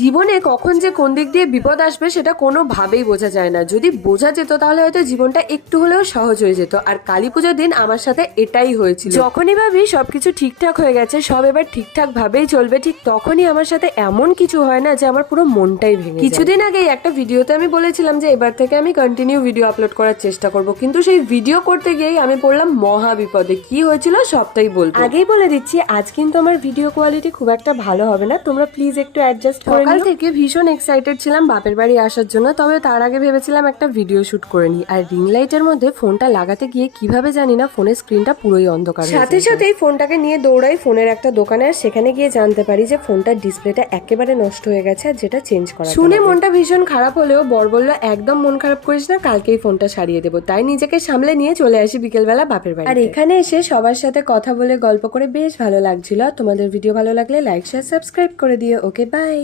জীবনে কখন যে কোন দিক দিয়ে বিপদ আসবে সেটা কোনোভাবেই বোঝা যায় না। যদি বোঝা যেত তাহলে হয়তো জীবনটা একটু হলেও সহজ হয়ে যেত। আর কালী পুজোর দিন আমার সাথে এটাই হয়েছিল। যখনই ভাবি সবকিছু ঠিকঠাক হয়ে গেছে, সব এবার ঠিকঠাক ভাবেই চলবে, ঠিক তখনই আমার সাথে এমন কিছু হয় না যে আমার পুরো মনটাই ভেঙে যায়। কিছুদিন আগেই একটা ভিডিওতে আমি বলেছিলাম যে এবার থেকে আমি কন্টিনিউ ভিডিও আপলোড করার চেষ্টা করব, কিন্তু সেই ভিডিও করতে গিয়েই আমি পড়লাম মহা বিপদে। কি হয়েছিল সবটাই বলবো। আগেই বলে দিচ্ছি, আজ কিন্তু আমার ভিডিও কোয়ালিটি খুব একটা ভালো হবে না, তোমরা প্লিজ একটু অ্যাডজাস্ট করে। সকাল থেকে ভীষণ এক্সাইটেড ছিলাম বাপের বাড়ি আসার জন্য, তবে তার আগে ভেবেছিলাম একটা ভিডিও শুট করে নিই। আর রিং লাইটের মধ্যে ফোনটা লাগাতে গিয়ে কিভাবে জানি না ফোনের স্ক্রিনটা পুরোই অন্ধকার। সাথে সাথেই ফোনটাকে নিয়ে দৌড়াই ফোনের একটা দোকানে, আর সেখানে গিয়ে জানতে পারি যে ফোনটার ডিসপ্লেটা একেবারে নষ্ট হয়ে গেছে আর যেটা চেঞ্জ করা। শুনে মনটা ভীষণ খারাপ হলেও বর বললো একদম মন খারাপ করিস না, কালকেই ফোনটা সারিয়ে দেবো। তাই নিজেকে সামলে নিয়ে চলে আসি বিকেলবেলা বাপের বাড়ি। আর এখানে এসে সবার সাথে কথা বলে গল্প করে বেশ ভালো লাগছিল। তোমাদের ভিডিও ভালো লাগলে লাইক শেয়ার সাবস্ক্রাইব করে দিও। ওকে, বাই।